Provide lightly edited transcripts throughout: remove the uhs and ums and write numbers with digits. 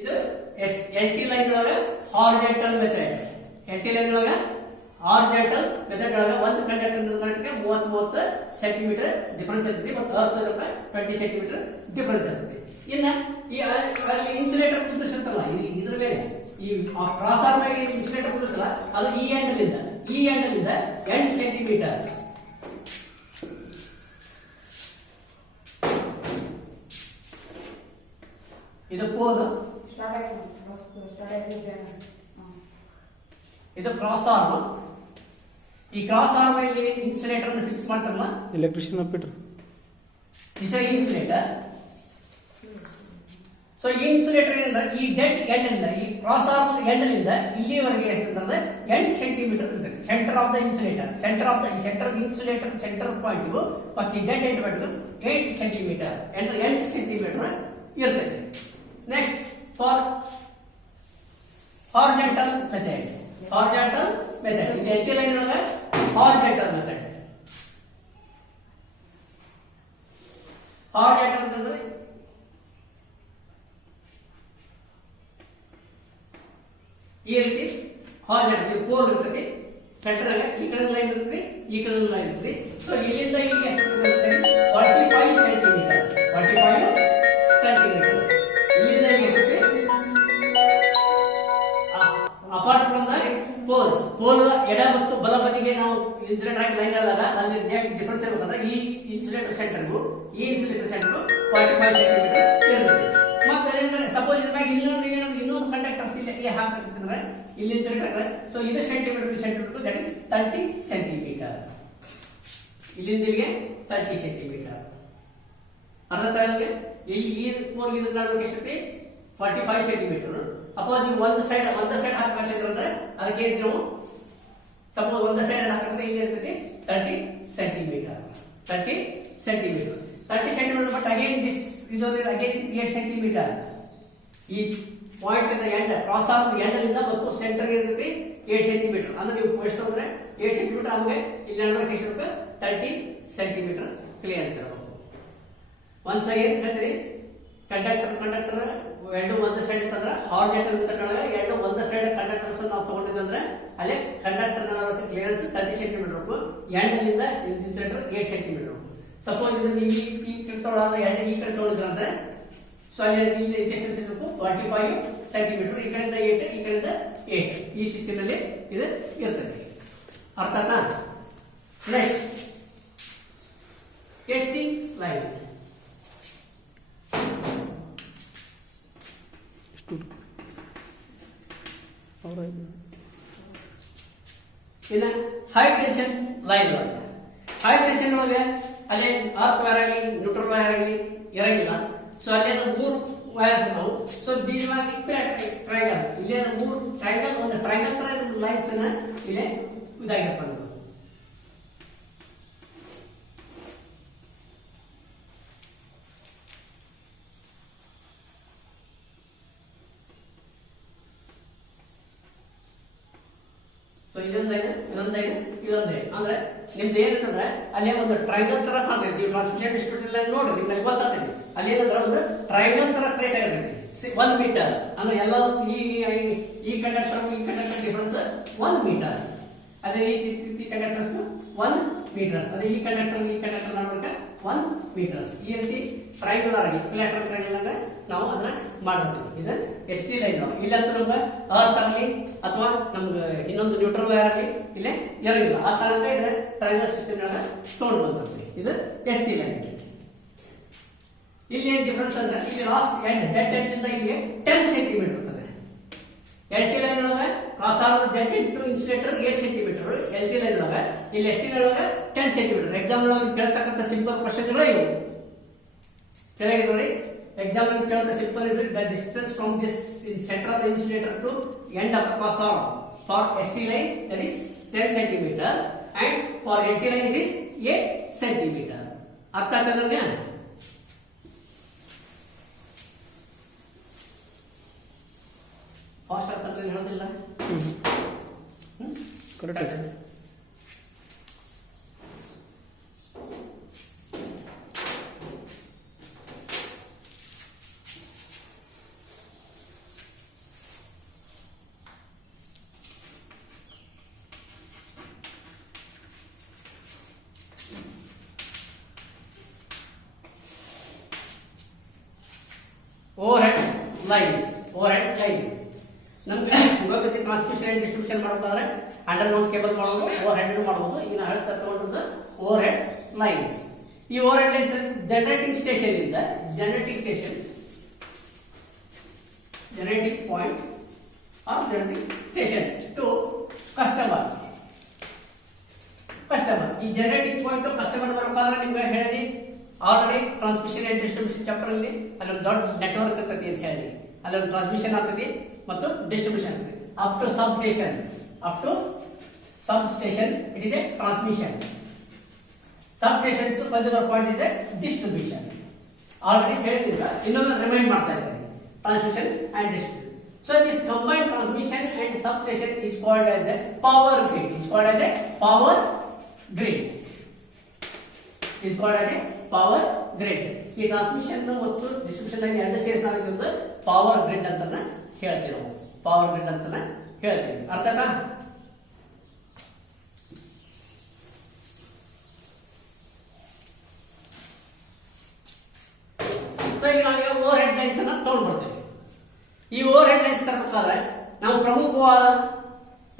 ಇದು L T line ಒಳಗ horizontal method. L T line ಒಳಗ ಹಾರಿಜಾಂಟಲ್ ಮೆಥಡ್ ಒಳಗ ಒಂದು ಕಂಡಕ್ಟರ್ 30 ಸೆಂಟಿಮೀಟರ್ ಡಿಫರೆನ್ಸ್ ಇರ್ತದೆ ಮತ್ತು ಅರ್ಥ 20 ಸೆಂಟಿಮೀಟರ್ ಡಿಫರೆನ್ಸ್ ಇರ್ತದೆ. ಇನ್ನ ಈ ಇನ್ಸುಲೇಟರ್ ಕುಂದಿರ್ತಲ್ಲ ಇದ್ರ ಮೇಲೆ ಈ ಕ್ರಾಸ್ ಆರ್ಮ್ ಆಗಿ ಇನ್ಸುಲೇಟರ್ ಕುಂದಿರ್ತಲ್ಲ ಅದು ಈ ಎಂಡ್ ಲಿಂದ 8 ಸೆಂಟಿಮೀಟರ್ ಇದು ಪೋಲ್, ಇದು ಕ್ರಾಸ್ ಆರ್ಮ್. ಈ ಕ್ರಾಸ್ ಆರ್ಮ್ ಅಲ್ಲಿ ಇನ್ಸುಲೇಟರ್ ಅನ್ನು ಫಿಕ್ಸ್ ಮಾಡ್ತಾರಲ್ಲ ಎಲೆಕ್ಟ್ರಿಷಿಯನ್ ಅಪ್ಪಿಟ್ರು ಇಸ್ ಇನ್ಸುಲೇಟರ್. ಸೊ ಈ ಇನ್ಸುಲೇಟರ್ ಏನಂದ್ರೆ ಈ ಡೆಡ್ ಎಂಡ್ ಇಂದ ಈ ಕ್ರಾಸ್ ಆರ್ಮ್ ಎಂಡ್ ಇಂದ ಇಲ್ಲಿವರೆಗೆ ಎಷ್ಟಂದ್ರೆ 8 ಸೆಂಟಿಮೀಟರ್ ಇರ್ತದೆ. Centre of the insulator, centre insulator centre point ಮತ್ತು ಈ dead end point 8 centimetre 8 centimetre ಇರ್ತದೆ. Next for horizontal method. ಇದು ಎಲ್ ಟಿ ಲೈನ್ ಒಳಗ ಹಾರಿಜಾಂಟಲ್ ಮೆಥಡ್. ಹಾರಿಜಾಂಟಲ್ ಅಂತಂದ್ರೆ ಈ ರೀತಿ ಹಾರಿಜಾಂಟಲ್ ಪೋಲ್ ಇರ್ತದೆ. ಸೆಂಟರ್ ಅಲ್ಲಿ ಈ ಕಡೆ ಲೈನ್ ಇರ್ತದೆ, ಈ ಕಡೆ ಲೈನ್ ಇರ್ತದೆ. ಸೊ ಇಲ್ಲಿಂದ ಇಲ್ಲಿಗೆ 45 ಸೆಂಟಿಮೀಟರ್ ಇಲ್ಲಿಂದ ಇಲ್ಲಿಗೆ ಅಪಾರ್ಟ್ ಫ್ರಮ್ ದ ಪೋಲ್ ಎಡ ಮತ್ತು ಬಲ ಬದಿಗೆ ನಾವು ಇನ್ಸುಲೇಟರ್ ಹಾಕಿ ಲೈನ್ ಆದಾಗ ಅಲ್ಲಿ ಡಿಫರೆನ್ಸ್ ಇರಬೇಕಂದ್ರೆ ಈ ಇನ್ಸುಲೇಟರ್ ಸೆಂಟರ್ಗೂ ಈ ಇನ್ಸುಲೇಟರ್ ಸೆಂಟರ್ಗೂ 45 ಸೆಂಟಿಮೀಟರ್ ಇರ್ತದೆ. ಮತ್ತೆ ಸಪೋಸ್ ಇದ್ರಾಗ ಇನ್ನೊಂದು ಕಂಡಕ್ಟರ್ಸ್ ಇಲ್ಲಿ ಹಾಕಬೇಕಂದ್ರೆ ಇಲ್ಲಿ ಇನ್ಸುಲೇಟರ್ ಸೊ ಇದು ಸೆಂಟಿಮೀಟರ್ ದಟ್ ಇಸ್ 30 ಸೆಂಟಿಮೀಟರ್. ಇಲ್ಲಿಂದ ಇಲ್ಲಿಗೆ 30 ಸೆಂಟಿಮೀಟರ್. ಅರ್ಥ ಆಗಿದೆ? ಇಲ್ಲಿ ಈ ಪೋಲ್ ಇದ್ರ ನಡುವೆ ಎಷ್ಟೈತಿ 45 ಸೆಂಟಿಮೀಟರ್. ಅಪ್ಪ ನೀವು ಒಂದು ಸೈಡ್ ಹಾಕಬೇಕಂದ್ರೆ ಅದಕ್ಕೆ ನಾವು ಸಪೋಸ್ ಒಂದು ಸೈಡ್ ಹಾಕಿದ್ರೆ ಇಲ್ಲಿ ಇರ್ತೈತಿ 30 centimetre. 30 centimetre but again this ಇದೊಂದು ಅಗೇನ್ 8 ಸೆಂಟಿಮೀಟರ್. ಈ ಪಾಯಿಂಟ್ ಇಂದ ಎಂಡ್ ಕ್ರಾಸ್ ಆರ್ಮ್ ಎಂಡ್ ಲಿಂದ ಮತ್ತು ಸೆಂಟರ್ ಇರ್ತೈತಿ 8 ಸೆಂಟಿಮೀಟರ್. ಅಂದ್ರೆ ನೀವು ಎಷ್ಟು ಅಂದ್ರೆ 8 ಸೆಂಟಿಮೀಟರ್ ಆಮೇಲೆ ಇಲ್ಲಿ ನಡುವೆ ಎಷ್ಟು 30 ಸೆಂಟಿಮೀಟರ್ ಕ್ಲಿಯರೆನ್ಸ್ ಇರಬೇಕು. ಒಂದ್ ಸೈಡ್ ಹೇಳ್ತೀರಿ ಕಂಡಕ್ಟರ್ ಎರಡು ಒಂದು ಸೈಡ್ ಇತ್ತಂದ್ರೆ ಹಾರಿಜಾಂಟಲ್ ಮೆಥಡ್ ಒಳಗೆ ಎರಡು ಒಂದು ಸೈಡ್ ಕಂಡಕ್ಟರ್ಸ್ ನಾವು ತಗೊಂಡಿದ್ದಂದ್ರೆ ಅಲ್ಲೇ ಕಂಡಕ್ಟರ್ ಕ್ಲಿಯರೆನ್ಸ್ 30 ಸೆಂಟಿಮೀಟರ್ ಎಂಡ್ ಲಿಂದ ಇನ್ಸುಲೇಟರ್ 8 ಸೆಂಟಿಮೀಟರ್. ಸಪೋಸ್ ಇದನ್ನ ಈ ಕಡೆ ತಗೊಳ್ಳೋದ್ರೆ ಎಂಡ್ ಈ ಕಡೆ ತಗೊಳಿದ್ರೆ ಸೊ ಅಲ್ಲಿ ಇಲ್ಲಿ ಡಿಸ್ಟೆನ್ಸ್ ಇರಬೇಕು 45 ಸೆಂಟಿಮೀಟರ್. ಈ ಕಡೆಯಿಂದ 8 ಈ ಕಡೆಯಿಂದ 8 ಈ ಸಿಸ್ಟಮ್ ಅಲ್ಲಿ ಇದು ಇರ್ತದೆ. ಅರ್ಥನಾ? Next testing line. ಇನ್ನು ಹೈ ಟೆನ್ಷನ್ ಲೈನ್ ಒಳಗೆ ಅಲ್ಲಿ ಆರ್ಕ್ ವೈರ್ ಆಗಲಿ ನ್ಯೂಟ್ರಲ್ ವೈರ್ ಆಗಲಿ ಇರಂಗಿಲ್ಲ. ಸೊ ಅಲ್ಲಿ 3 ವೈರ್ಸ್ ಇರ್ತಾವು. So these are triangle. ಇಲ್ಲಿ 3 ಟ್ರಯಾಂಗಲ್ ಒಂದು ಟ್ರಯಾಂಗಲ್ ತರ ಲೈನ್ಸ್ ಇಲ್ಲಿ ಇದಾಗಿರ್ತಾವೆ. ಸೊ ಇದೊಂದೇ ಅಂದ್ರೆ ನಿಮ್ದು ಏನಂತಂದ್ರೆ ಅಲ್ಲೇ ಒಂದು ಟ್ರಯಾಂಗಲ್ ತರ ಕಾಣ್ತೈತಿ. ನೀವು ಟ್ರಾನ್ಸ್ಮಿಷನ್ ಡಿಸ್ಟ್ರಿಬ್ಯೂಟರ್ ನೋಡಿ ನಿಮ್ಗೆ ಗೊತ್ತಾಗ್ತೈತಿ. ಅಲ್ಲಿ ಏನಂದ್ರೆ ಒಂದು ಟ್ರಯಾಂಗಲ್ ತರ ಕ್ರಿಯೇಟ್ ಆಗಿರ್ತೈತಿ 1 ಮೀಟರ್. ಅಂದ್ರೆ ಎಲ್ಲ ಈ ಕಂಡಕ್ಟರ್ ಡಿಫರೆನ್ಸ್ 1 ಮೀಟರ್. ಅದೇ ಈ ಕಂಡಕ್ಟರ್ಸ್ 1 ಮೀಟರ್ಸ್. ಅದೇ ಈ ಕಂಡಕ್ಟರ್ ನಡುವೆ 1 ಮೀಟರ್ಸ್. ಈ ರೀತಿ ಟ್ರಯಾಂಗುಲರ್ ಆಗಿ ಕ್ಲಾಟರ್ ಟ್ರಯಾಂಗಲ್ ಅಂದ್ರೆ ನಾವು ಅದನ್ನ ಮಾಡ್ತೀವಿ. ಇದು ಎಸ್ ಟಿ ಲೈನ್. ಇಲ್ಲಂತೂ ನಮ್ಗೆ ಅರ್ತ್ ಆಗಲಿ ಅಥವಾ ನಮ್ಗೆ ಇನ್ನೊಂದು ನ್ಯೂಟ್ರಲ್ ವೈರ್ ಆಗಲಿ ಇಲ್ಲೇ ಇರಂಗಿಲ್ಲ. ಆ ಕಾರಣಕ್ಕೆ ಇದು ಟ್ರಯಾಂಗಲ್ ಸಿಸ್ಟಮ್ ತಗೊಂಡು ಬಂದ್ಬಿಡ್ತೀವಿ. ಇದು ಎಸ್ ಟಿ ಲೈನ್. ಇಲ್ಲಿ ಏನ್ ಡಿಫರೆನ್ಸ್ ಅಂದ್ರೆ ಇಲ್ಲಿ ಲಾಸ್ಟ್ ಎಂಡ್ ಡೆಡ್ ಎಂಡ್ ಇಂದ ಇಲ್ಲಿಗೆ 10 ಸೆಂಟಿಮೀಟರ್ ಇರ್ತದೆ. ಎಲ್ ಟಿ ಲೈನ್ ಒಳಗೆ cross arm dead into insulator 8 centimetre. L T line ಒಳಗೆ ಇಲ್ಲಿ ಎಸ್ ಟಿ ಲೈನ್ ಒಳಗೆ 10 ಸೆಂಟಿಮೀಟರ್. ಎಕ್ಸಾಮ್ ಒಳಗೆ ಕೇಳ್ತಕ್ಕಂಥ ಸಿಂಪಲ್ ಕ್ವಶನ್ಗಳು ಇವು. ಚೆನ್ನಾಗಿ ನೋಡಿ, ಎಕ್ಸಾಮ್ ಕೇಳಿದ simple it the distance from this centre of the insulator to end of the cross arm for S T line that is 10 centimetre and for L T line it is 8 centimetre. ಅರ್ಥ ಆಗ್ತದೆ? Fast ಆಗ್ತದೆ ಹೇಳೋದಿಲ್ಲ. Correct. Overhead lines. Overhead line ನಮ್ಗೆ ಗೊತ್ತೈತಿ transmission and distribution ಮಾಡಬೇಕಾದ್ರೆ underground cable ಮಾಡಬಹುದು, overhead ಮಾಡಬಹುದು. ಈಗ ನಾವು ಹೇಳ್ತಾ ತಗೊಂಡದ್ದು ಓವರ್ ಹೆಡ್ ಲೈನ್ಸ್. ಈ over head lines generating station ಇಂದ generating point or generating station to customer. ಈ ಜನರೇಟಿಂಗ್ ಪಾಯಿಂಟ್ ಕಸ್ಟಮರ್ ಬರಬೇಕಾದ್ರೆ ನಿಮ್ಗೆ ಹೇಳಿದಿ already transmission and distribution chapter ಅಲ್ಲಿ ಅಲ್ಲೊಂದು ದೊಡ್ಡ ನೆಟ್ವರ್ಕ್ ಇರ್ತೈತಿ ಅಂತ ಹೇಳಿ ಅಲ್ಲೊಂದು ಟ್ರಾನ್ಸ್ಮಿಷನ್ ಆಗ್ತೈತಿ ಮತ್ತು ಡಿಸ್ಟ್ರಿಬ್ಯೂಷನ್ ಆಗ್ತದೆ. Up to substation it ಇದೆ transmission. Substations consumer point ಇದೆ ಡಿಸ್ಟ್ರಿಬ್ಯೂಷನ್. ಆಲ್ರೆಡಿ ಹೇಳಿದ್ರಿಂದ ಇನ್ನೊಂದು ರಿಮೈಂಡ್ ಮಾಡ್ತಾ ಇದ್ದಾರೆ transmission and distribution. So this combined transmission and substation is called as a power grid. ಈ ಟ್ರಾನ್ಸ್ಮಿಷನ್ ಮತ್ತು ಡಿಸ್ಟ್ರಿಬ್ಯೂಷನ್ ಲೈನ್ ಎರಡು ಸೇರಿಸಿ ನಾವು ಪವರ್ ಗ್ರಿಡ್ ಅಂತ ಹೇಳ್ತೀವಿ. ಅರ್ಥ ಆಯ್ತಾ? ಈಗ ನಾವು ಓವರ್ ಹೆಡ್ ಲೈನ್ಸ್ ಅನ್ನ ತಗೊಂಡು ಬರ್ತೇವೆ. ಈ ಓವರ್ ಹೆಡ್ ಲೈನ್ಸ್ ತರಬೇಕಾದ್ರೆ ನಾವು ಪ್ರಮುಖವಾದ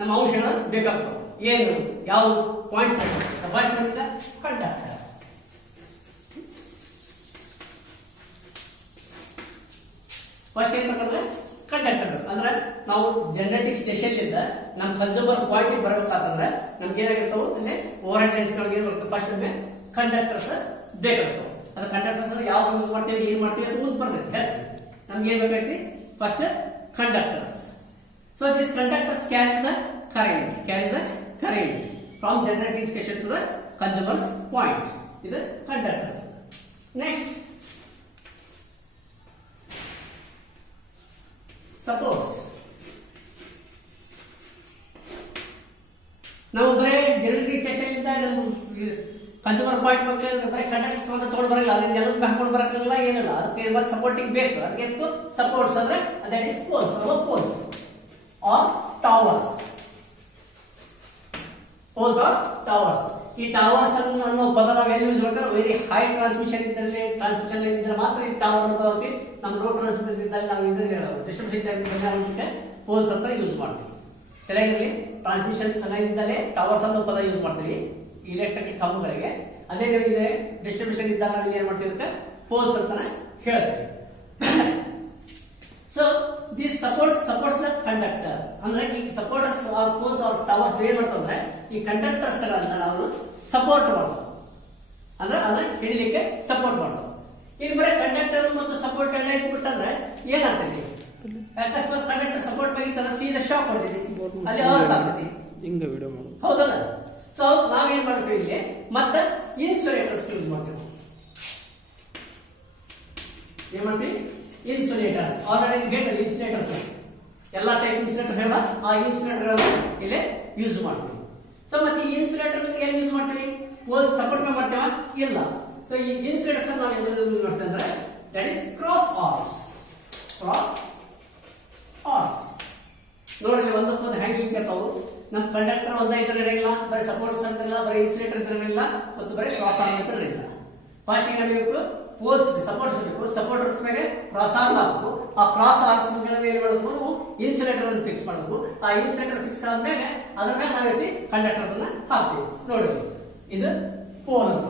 ನಮ್ಮ ಅಂಶಗಳು ಬೇಕಾಗ್ತವೆ. ಏನು ಯಾವ ಪಾಯಿಂಟ್ಸ್ ಕಂಡಕ್ಟರ್. ಫಸ್ಟ್ ಏನ್ ಬೇಕಂದ್ರೆ ಕಂಡಕ್ಟರ್ ಅಂದ್ರೆ ನಾವು ಜನರೇಟಿಂಗ್ ಸ್ಟೇಷನ್ ಇಂದ ನಮ್ಮ ಕನ್ಸ್ಯೂಮರ್ ಪಾಯಿಂಟ್ ಬರಬೇಕಾದ್ರೆ ನಮ್ಗೆ ಏನಾಗಿರ್ತಾವೆ ಅಲ್ಲಿ ಓವರ್ ಹೆಡ್ ಲೈನ್ಸ್ ಗಳಿಗೆ ಏನ್ ಬರ್ತದೆ ಫಸ್ಟ್ ಒಮ್ಮೆ ಕಂಡಕ್ಟರ್ಸ್ ಬೇಕಾಗ್ತವೆ. ಅದು ಕಂಡಕ್ಟರ್ಸ್ ಯಾವ ಯೂಸ್ ಮಾಡ್ತೀವಿ ಏನ್ ಮಾಡ್ತೀವಿ ಅದು ಮುಂದೆ ಬರ್ತೈತೆ. ನಮ್ಗೆ ಏನ್ ಬೇಕಾಗ್ತಿ first conductors. So this conductors carries the current from generating station to the consumer's point. ಇದು ಕಂಡಕ್ಟರ್ಸ್. ನೆಕ್ಸ್ಟ್ ಸಪೋಸ್ ನಾವು ಬರೀ ಜನರೇಟಿಂಗ್ ಸ್ಟೇಷನ್ ಇಂದ ಕನ್ಸ್ಯೂಮರ್ ಪಾಯಿಂಟ್ ಬಗ್ಗೆ ಬರೀ ಕಂಡಕ್ಟರ್ಸ್ ಅಂತ ತಗೊಂಡು ಬರಲ್ಲ, ಅದನ್ನ ಎಲ್ಲದಕ್ಕೂ ಹಾಕೊಂಡು ಬರಕ್ಕಾಗಲ್ಲ, ಏನಿಲ್ಲ. ಅದಕ್ಕೆ ಸಪೋರ್ಟಿಂಗ್ ಬೇಕು. ಅದಕ್ಕೆ ಸಪೋರ್ಟ್ಸ್ ಅಂದ್ರೆ that is poles or towers. ಈ ಟವರ್ಸ್ ಅನ್ನೋ ಪದ ನಾವು ಎಲ್ಲಿ ಯೂಸ್ ಮಾಡ್ತಾರೆ? ವೆರಿ ಹೈ ಟ್ರಾನ್ಸ್ಮಿಷನ್ ಇದ್ದಲ್ಲಿ ಮಾತ್ರ ಈ ಟವರ್ ಅಂತ ನಮ್ಮ ಲೋ ಟ್ರಾನ್ಸ್ಮಿಷನ್ ಇದ್ದಲ್ಲಿ ನಾವು ಡಿಸ್ಟ್ರಿಬ್ಯೂಷನ್ ಪೋಲ್ಸ್ ಅಂತ ಯೂಸ್ ಮಾಡ್ತೀವಿ. ತೆಲಂಗಾಣದಲ್ಲಿ ಟ್ರಾನ್ಸ್ಮಿಷನ್ ಲೈನ್ ಇದ್ದಲ್ಲಿ ಟವರ್ಸ್ ಅನ್ನೋ ಪದ ಯೂಸ್ ಮಾಡ್ತೀವಿ ಇಲೆಕ್ಟ್ರಿಕ್ ಕಂಬಗಳಿಗೆ. ಅದೇ ರೀತಿ ಡಿಸ್ಟ್ರಿಬ್ಯೂಷನ್ ಇದ್ದಾಗ ಏನ್ ಮಾಡ್ತೀವಿ ಪೋಲ್ಸ್ ಅಂತ ಹೇಳ್ತೀವಿ. So this supports the conductor. ಅಂದ್ರೆ ಈ supporters or poles or towers ಏನ್ ಮಾಡ್ತಂದ್ರೆ ಈ ಕಂಡಕ್ಟರ್ಸ್ ಗಳನ್ನ ನಾವು ಸಪೋರ್ಟ್ ಮಾಡ್ತೀವಿ. ಅಂದ್ರೆ ಅದನ್ನ ಹಿಡಿಲಿಕ್ಕೆ ಸಪೋರ್ಟ್ ಮಾಡ್ತೀವಿ. ಈಗ ಬರೀ ಕಂಡಕ್ಟರ್ ಮತ್ತು ಸಪೋರ್ಟ್ ಎಲ್ಲ ಇಟ್ಬಿಟ್ಟಂದ್ರೆ ಏನಾಗ್ತೈತಿ? ಅಕಸ್ಮಾತ್ ಕಂಡಕ್ಟರ್ ಸಪೋರ್ಟ್ ಆಗಿತ್ತಲ್ಲ ಸೀದಾ ಶಾಕ್ ಹೊಡ್ತೈತಿ, ಅಲ್ಲಿ ಅವರ್ ಆಗ್ತೈತಿ. ಹೌದಲ್ಲ? ಸೊ ನಾವೇನ್ ಮಾಡ್ತೀವಿ ಇಲ್ಲಿ ಮತ್ತೆ ಇನ್ಸುಲೇಟರ್ಸ್ ಯೂಸ್ ಮಾಡ್ತೀವಿ. ಏನ್ ಮಾಡ್ತೀವಿ? ಇನ್ಸುಲೇಟರ್ಸ್. ಆಲ್ರೆಡಿ ಗೇಟ್ ಅಲ್ಲಿ ಇನ್ಸುಲೇಟರ್ಸ್ ಎಲ್ಲ ಟೈಪ್ ಇನ್ಸುಲೇಟರ್ ಹೇಳ ಆ ಇನ್ಸುಲೇಟರ್ ಇಲ್ಲಿ ಯೂಸ್ ಮಾಡ್ತೀವಿ. ಸೊ ಮತ್ತೆ ಈ ಇನ್ಸುಲೇಟರ್ ಎಲ್ಲಿ ಯೂಸ್ ಮಾಡ್ತೀವಿ? ಪೋಲ್ಸ್ ಸಪೋರ್ಟ್ ಮಾಡ್ತೀವ? ಇಲ್ಲ. ಸೊ ಈ ಇನ್ಸುಲೇಟರ್ಸ್ ನಾವು ಎಲ್ಲಿ ಯೂಸ್ ಮಾಡ್ತೀವಿ ಅಂದ್ರೆ ದಟ್ ಇಸ್ ಕ್ರಾಸ್ ಆರ್ಮ್ಸ್. ನೋಡ್ರಿ ಒಂದಕ್ಕೊಂದು ಹೆಂಗ್ ಇರ್ತಾವು. ನಮ್ಮ ಕಂಡಕ್ಟರ್ ಒಂದೇ ಇದ್ರೆ ಇರಲಿಲ್ಲ, ಬರೀ ಸಪೋರ್ಟ್ಸ್ ಅಂತಿಲ್ಲ, ಬರೀ ಇನ್ಸುಲೇಟರ್ ಇರಲಿಲ್ಲ, ಮತ್ತು ಬರೀ ಕ್ರಾಸ್ ಆರ್ಮ್ ಇರಲಿಲ್ಲ. ಫಸ್ಟ್ ಬೇಕು ಪೋಲ್ಸ್ ಸಪೋರ್ಟ್ಸ್ ಬೇಕು. ಸಪೋರ್ಟರ್ಸ್ ಮೇಲೆ ಕ್ರಾಸ್ ಆರ್ಮ್ ಹಾಕಬೇಕು. ಆ ಕ್ರಾಸ್ ಆರ್ಮ್ಸ್ ಮೇಲೆ ಏನ್ ಮಾಡಬೇಕು? ನಾವು ಇನ್ಸುಲೇಟರ್ ಅನ್ನು ಫಿಕ್ಸ್ ಮಾಡಬೇಕು. ಆ ಇನ್ಸುಲೇಟರ್ ಫಿಕ್ಸ್ ಆದ್ಮೇಲೆ ಅದ್ರ ಮೇಲೆ ನಾವು ರೀತಿ ಕಂಡಕ್ಟರ್ ಅನ್ನ ಹಾಕ್ತೀವಿ. ನೋಡಿ ಇದು ಪೋಲ್ ಅಂತ.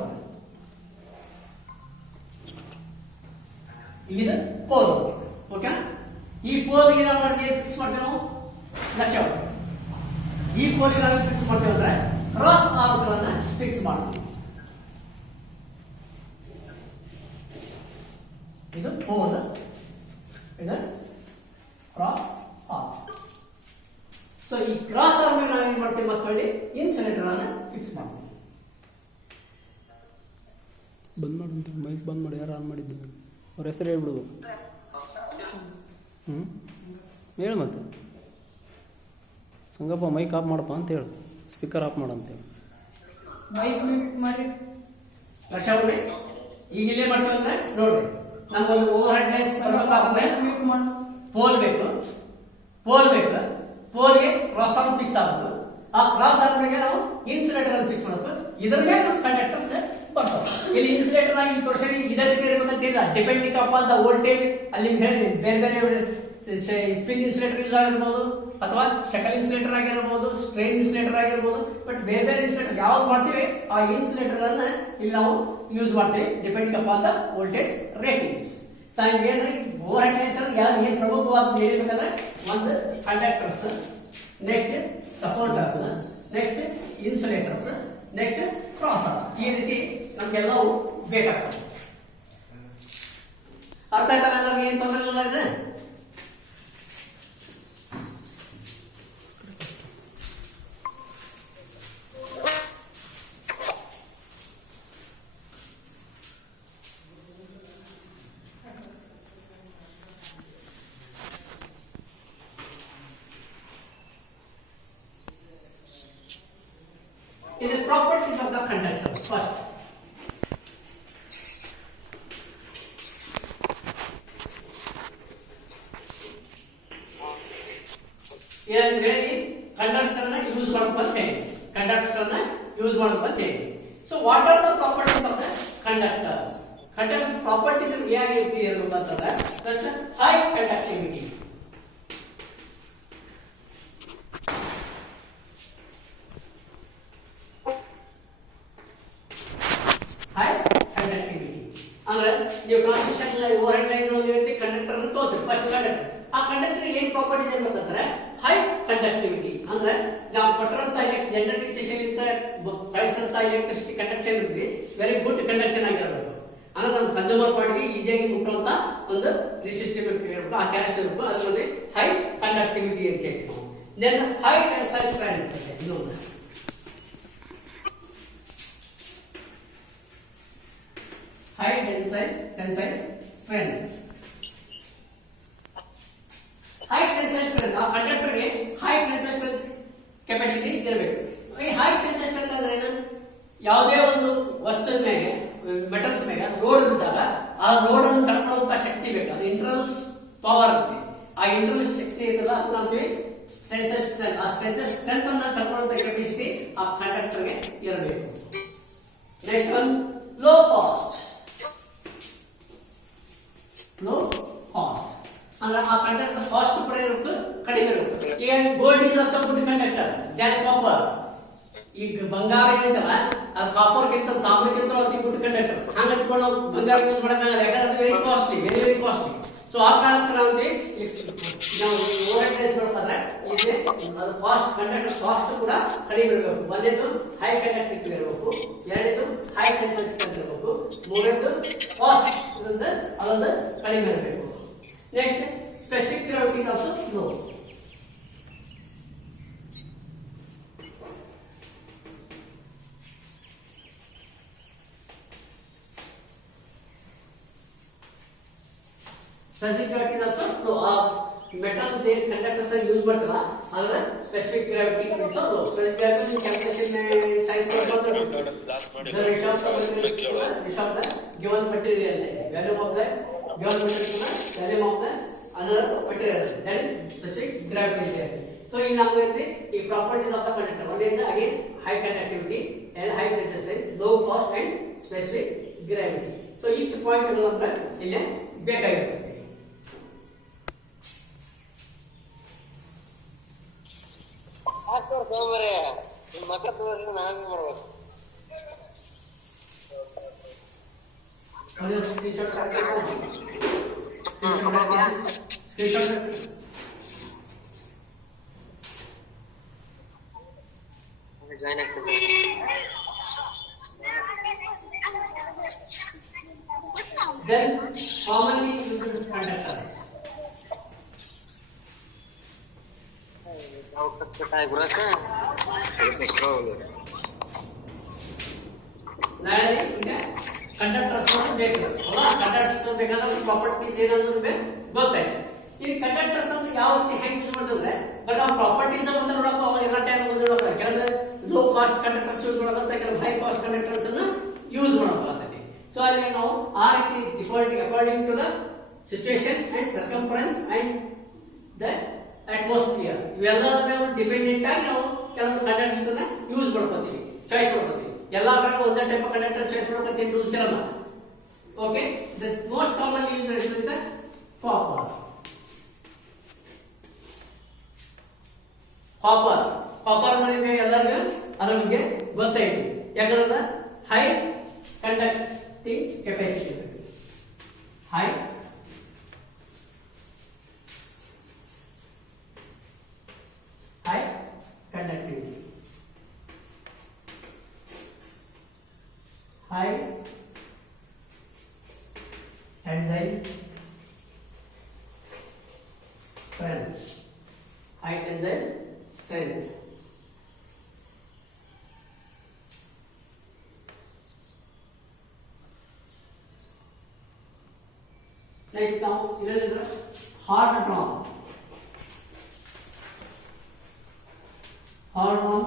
ಇದು ಪೋಲ್. ಓಕೆ. ಈ ಪೋಲ್ಗೆ ನಾವು ಫಿಕ್ಸ್ ಮಾಡ್ತೇವೆ ನಾವು ಲಕ್ಷ್ಯ. ಈ ಪೋಲ್ಗೆ ನಾವು ಫಿಕ್ಸ್ ಮಾಡ್ತೇವೆ ಅಂದ್ರೆ ಕ್ರಾಸ್ ಆರ್ಮ್ಸ್ ಗಳನ್ನ ಫಿಕ್ಸ್ ಮಾಡ್ತೀವಿ. ಇದು ಪೋಲ್, ಇದು ಕ್ರಾಸ್ ಆರ್ಮ್. ಸೊ ಈ ಕ್ರಾಸ್ ಆರ್ಮ್ ನಾವು ಏನ್ ಮಾಡ್ತೀವಿ ಮಕ್ಕಳಿ ಇನ್ಸುಲೇಟರ್ ಅನ್ನ ಫಿಕ್ಸ್ ಮಾಡ್ತೀವಿ. ಬಂದ್ ಮಾಡಂತ ಮೈಕ್ ಬಂದ್ ಮಾಡಿ. ಯಾರು ಆನ್ ಮಾಡಿದ್ದು? ಅವ್ರ ಹೆಸರು ಹೇಳ್ಬಿಡ್ಬೇಕು. ಹೇಳು ಮತ್ತೆ ಸಂಗಪ್ಪ ಮೈಕ್ ಆಫ್ ಮಾಡಪ್ಪ ಅಂತ ಹೇಳು, ಸ್ಪೀಕರ್ ಆಫ್ ಮಾಡಂತೇಳಿ. ಮೈಕ್ ಮ್ಯೂಟ್ ಮಾಡಿ ಲಕ್ಷ ಮಾಡಿ. ಈಗ ಇಲ್ಲೇ ಮಾಡ್ತೀವಿ ಅಂದ್ರೆ ನೋಡ್ರಿ ನಮ್ಗೊಂದು ಓವರ್ ಹೆಡ್ ಲೈನ್ಸ್ ಪೋಲ್ ಬೇಕು. ಪೋಲ್ಗೆ ಕ್ರಾಸ್ ಆರ್ಮ್ ಫಿಕ್ಸ್ ಆಗಬೇಕು. ಆ ಕ್ರಾಸ್ ಆರ್ಮ್ಗೆ ನಾವು ಇನ್ಸುಲೇಟರ್ ಅನ್ನು ಫಿಕ್ಸ್ ಮಾಡಬೇಕು. ಇದ್ರ ಮೇಲೆ ಕಂಡಕ್ಟರ್ಸ್ ಬರ್ತದೆ. ಇಲ್ಲಿ ಇನ್ಸುಲೇಟರ್ ಆಗಿ ತೋರಿಸಿ ಇದಕ್ಕೆ ಇರಬೇಕಂತ ಇಲ್ಲ, ಡಿಪೆಂಡಿಂಗ್ ಅಪಾನ್ ದ ವೋಲ್ಟೇಜ್. ಅಲ್ಲಿ ನಿಮ್ಗೆ ಹೇಳಿದೆ ಬೇರೆ ಬೇರೆ ಸ್ಪಿನ್ ಇನ್ಸುಲೇಟರ್ ಯೂಸ್ ಆಗಿರ್ಬೋದು, ಅಥವಾ ಶಕಲ್ ಇನ್ಸುಲೇಟರ್ ಆಗಿರ್ಬೋದು, ಸ್ಟ್ರೈನ್ ಇನ್ಸುಲೇಟರ್ ಆಗಿರ್ಬೋದು. ಬಟ್ ಬೇರೆ ಬೇರೆ ಇನ್ಸುಲೇಟರ್ ಯಾವ್ದು ಮಾಡ್ತೀವಿ ಆ ಇನ್ಸುಲೇಟರ್ ಅನ್ನ ಇಲ್ಲಿ ನಾವು ಯೂಸ್ ಮಾಡ್ತೀವಿ depending upon the voltage ratings. Over head lines ಯಾರು ಏನ್ ಪ್ರಮುಖವಾದ ಏನಿರ್ಬೇಕಂದ್ರೆ ಒಂದು conductors, next supporters, next insulators, next cross. ಈ ರೀತಿ ನಮ್ಗೆಲ್ಲವೂ ಬೇಕಾಗ್ತದೆ. ಅರ್ಥ ಆಯ್ತಲ್ಲ? ನಮ್ಗೆ ಏನ್ ತೊಂದರೆ ಇಲ್ಲ ಇದೆ. In the properties of the conductors, first, use ಮಾಡಬೇಕು. So what are the properties of the conductors? Conductor properties ಹೇಗೆ ಇರಬೇಕಂತಂದ್ರೆ first high conductivity. High conductivity ಅಂದ್ರೆ ನೀವು transmission line over head line ಅಲ್ಲಿ ಕಂಡಕ್ಟರ್ ಅನ್ನು ತೋರಿಸ್ತೀವಿ. ಫಸ್ಟ್ ಕಂಡಕ್ಟರ್, ಆ conductor ಏನ್ properties ಇರಬೇಕಂದ್ರೆ high conductivity ಅಂದ್ರೆ ನಾವು ಕೊಟ್ಟಿರಂತ ಜನರೇಟಿಂಗ್ ಸ್ಟೇಷನ್ ಇಂದ ಕಳಿಸಿದಂತ ಎಲೆಕ್ಟ್ರಿಸಿಟಿ ಕಂಡಕ್ಷನ್ ಇರ್ತದೆ ವೆರಿ ಗುಡ್ ಕಂಡಕ್ಷನ್ ಆಗಿರಬೇಕು. ಅಂದ್ರೆ ನಮ್ಮ ಕನ್ಸ್ಯೂಮರ್ ಪಾರ್ಟಿಗೆ ಈಸಿಯಾಗಿ ಮುಟ್ಟುವಂತ ಒಂದು ರೆಸಿಸ್ಟಿವಿಟಿ ಇರಬೇಕು, ಆ ಕ್ಯಾರೆಕ್ಟರ್ ಇರಬೇಕು. ಅದರಲ್ಲಿ ಹೈ ಕಂಡಕ್ಟಿವಿಟಿ ಅಂತ ಹೇಳ್ತೀವಿ. ದೆನ್ ಹೈ ಟೆನ್ಸೈಲ್ ಸ್ಟ್ರೆಂತ್ ಇನ್ನೊಂದು high tensile strength. High tensile strength ಆ ಕಂಡಕ್ಟರ್ ಗೆ high tensile strength ಕೆಪಾಸಿಟಿ ಇರಬೇಕು. ಈ high tensile strength ಅಂದ್ರೆ ಏನು? ಯಾವುದೇ ಒಂದು ವಸ್ತುವಿನ ಮೇಲೆ ಮೆಟಲ್ಸ್ ಮೇಲೆ ಲೋಡ್ ಇದ್ದಾಗ ಆ ಲೋಡ್ ಅನ್ನು ತಡ್ಕೊಳ್ಳುವಂತ ಶಕ್ತಿ ಬೇಕು. ಅದು ಇಂಟರ್ನಲ್ ಪವರ್ ಇರುತ್ತೆ. ಆ ಇಂಟರ್ನಲ್ ಶಕ್ತಿ ಇರ್ತಲ್ಲ ಅದು ನಾವು ಟೆನ್ಸೈಲ್ ಸ್ಟ್ರೆಂತ್. ಆ ಟೆನ್ಸೈಲ್ ಸ್ಟ್ರೆಂತ್ ಅನ್ನು ತಡ್ಕೊಳ್ಳುವಂತ ಕೆಪಾಸಿಟಿ ಆ ಕಂಡಕ್ಟರ್ ಗೆ ಇರಬೇಕು. Next one low cost. Low cost ಅಂದ್ರೆ ಆ ಕಂಡಕ್ಟರ್ ಕಾಸ್ಟ್ ಕೂಡ ಇರಬೇಕು, ಕಡಿಮೆ ಇರಬೇಕು. ಈಗ gold is also good conductor than copper. ಈಗ ಬಂಗಾರ ಏನಂತಲ್ಲ ಅದು ಕಾಪರ್ ಗಿಂತ ತಾಮ್ರಕ್ಕಿಂತ ಅತಿ ಗುಡ್ ಕಂಡಕ್ಟರ್. ಹಂಗ ಅಂದ್ಕೊಂಡು ನಾವು ಬಂಗಾರ ಯೂಸ್ ಮಾಡಕ್ಕಾಗಲ್ಲ, ಯಾಕಂದ್ರೆ ಅದು very costly, very very costly. So ಆ ಕಾರಣಕ್ಕೆ ನಾವು ಓವರ್ಟೈಸ್ ಮಾಡ್ಕೊಂಡ್ರೆ ಇದೆ ಅದು ಕಾಸ್ಟ್, ಕಂಡಕ್ಟರ್ ಕಾಸ್ಟ್ ಕೂಡ ಕಡಿಮೆ ಇರಬೇಕು. ಒಂದೇದು ಹೈ ಕಂಡಕ್ಟಿವಿಟಿ ಇರಬೇಕು, ಎರಡನೇದು ಹೈ ಟೆನ್ಸೈಲ್ ಸ್ಟ್ರೆಂತ್ ಇರಬೇಕು, ಮೂರನೇದು ಕಾಸ್ಟ್ ಅದೊಂದು ಕಡಿಮೆ ಇರಬೇಕು. Next specific gravity also low. Specific gravity also low. ಆ ಮೆಟಲ್ ದೇರ್ ಕಂಡಕ್ಟರ್ಸ್ ಯೂಸ್ ಮಾಡ್ತಾರ ಅದರ specific gravity also low. Specific gravity calculation science the ratio of the given material, volume of the given material, volume of the another material, that is specific gravity. So in our the properties of the conductor, one is the again high conductivity and high tensile strength, low cost and specific gravity. So each point ನಮಗೆ ಇಲ್ಲಿ ಬೇಕಾಗಿರುತ್ತೆ. Then commonly used conductors. ನಾಳೆ ಈಗ conductors ಬೇಕು ಅಲ್ಲ, conductors ಬೇಕಾದ್ರೆ properties ಏನಂದ್ರೆ ಗೊತ್ತಾಯ್ತು. ಈ ಕಂಡಕ್ಟರ್ಸ್ ಅಂತ ಯಾವ ರೀತಿ ಹೆಂಗ್ ಯೂಸ್ ಮಾಡ್ತಂದ್ರೆ ಬಟ್ ಆ ಪ್ರಾಪರ್ಟೀಸ್ ಅಂತ ನೋಡಕ್ ಎಲ್ಲ ಟೈಮ್ ನೋಡಕ್ ಕೆಲವೊಂದು ಲೋ ಕಾಸ್ಟ್ ಕಂಡಕ್ಟರ್ಸ್ ಯೂಸ್ ಮಾಡಕಂತ, ಕೆಲವು ಹೈ ಕಾಸ್ಟ್ ಕಂಡಕ್ಟರ್ಸ್ ಅನ್ನ ಯೂಸ್ ಮಾಡಬೇಕಾಗ್ತದೆ. ಸೊ ಅಲ್ಲಿ ನಾವು ಆ ರೀತಿ according to the situation and circumference and the atmosphere ಇವೆಲ್ಲದರ ಮೇಲೆ ಡಿಪೆಂಡೆಂಟ್ ಆಗಿ ನಾವು ಕೆಲವೊಂದು ಕಂಡಕ್ಟರ್ಸ್ ಅನ್ನ ಯೂಸ್ ಮಾಡ್ಕೊತೀವಿ, ಚಾಯ್ಸ್ ಮಾಡ್ಕೊತೀವಿ. ಎಲ್ಲಾ ಕಡೆ ಒಂದೇ ಟೈಪ್ ಕಂಡಕ್ಟರ್ ಚಾಯ್ಸ್ ಮಾಡಬೇಕು ಅಂತ ರೂಲ್ಸ್ ಇರಲ್ಲ. Okay, the most commonly used is the copper. Copper ಅಂದ್ರೆ ನಿಮಗೆ ಎಲ್ಲರಿಗೂ ಅದರ ಬಗ್ಗೆ ಗೊತ್ತೈತಿ, ಯಾಕಂದ್ರೆ high conducting capacity, high conductivity, high tensile strength, high tensile strength. Next now, here is the hard drawn. Hard drawn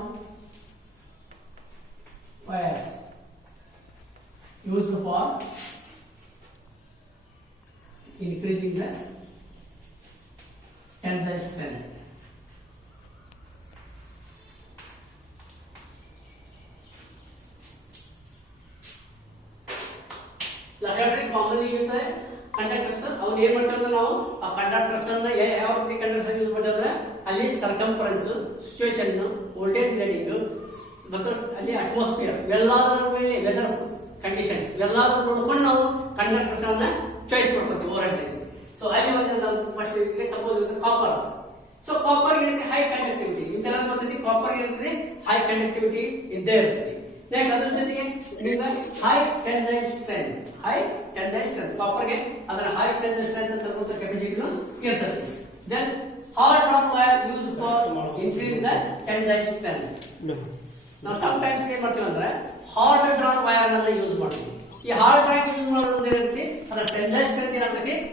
wires used for increasing the tensile strength. ಲಕ್ಷಾಂತರ commonly ಇರುತ್ತೆ conductors. ಅವ್ರು ಏನ್ ಮಾಡ್ತೀವಿ ಅಂದ್ರೆ ನಾವು ಆ ಕಂಡಕ್ಟರ್ಸ್ ಅನ್ನ ಯಾವ ರೀತಿ ಕಂಡಕ್ಟರ್ಸ್ ಯೂಸ್ ಮಾಡ್ತೀವಿ ಅಂದ್ರೆ ಅಲ್ಲಿ ಸರ್ಕಂಫರೆನ್ಸ್, ಸಿಚುವೇಶನ್, ವೋಲ್ಟೇಜ್ ಗ್ರೇಡಿಂಗ್ ಮತ್ತು ಅಲ್ಲಿ ಅಟ್ಮಾಸ್ಫಿಯರ್ ಇವೆಲ್ಲದರ ಮೇಲೆ ವೆದರ್ ಕಂಡೀಷನ್ಸ್ ಇವೆಲ್ಲದನ್ನು ನೋಡ್ಕೊಂಡು ನಾವು ಕಂಡಕ್ಟರ್ಸ್ ಅನ್ನ ಚಾಯ್ಸ್ ಮಾಡ್ಕೊತೀವಿ ಓವರ್. ಸೊ ಅಲ್ಲಿ ಒಂದು first suppose copper. So copper ಇರುತ್ತೆ ಹೈ ಕಂಡಕ್ಟಿವಿಟಿ, ಇಂತೆಲ್ಲ ಗೊತ್ತೈತಿ. ಕಾಪರ್ ಇರ್ತದೆ ಹೈ ಕಂಡಕ್ಟಿವಿಟಿ ಇದ್ದೇ ಇರ್ತದೆ. ನೆಕ್ಸ್ಟ್ ಅದ್ರ ಜೊತೆಗೆ high tensile strength, high tensile strength ಕಾಪರ್ಗೆ ಅದರ ಹೈ ಟೆನ್ಸೈಲ್ ಸ್ಟ್ರೆಂತ್ ಅಂತ ತರುವಂತ ಕೆಪಾಸಿಟಿ ಇರ್ತದೆ. Then hard drawn wire used for increase the tensile strength. ನಾವು sometimes ಏನ್ ಮಾಡ್ತೀವಿ ಅಂದ್ರೆ hard drawn wire ಅನ್ನ ಯೂಸ್ ಮಾಡ್ತೀವಿ. ಈ hard drawn ಯೂಸ್ ಮಾಡೋದ್ರಿಂದ ಏನಿರುತ್ತೆ ಅದರ ಟೆನ್ಸೈಲ್ ಸ್ಟ್ರೆಂತ್ ಏನಾಗ್ತದೆ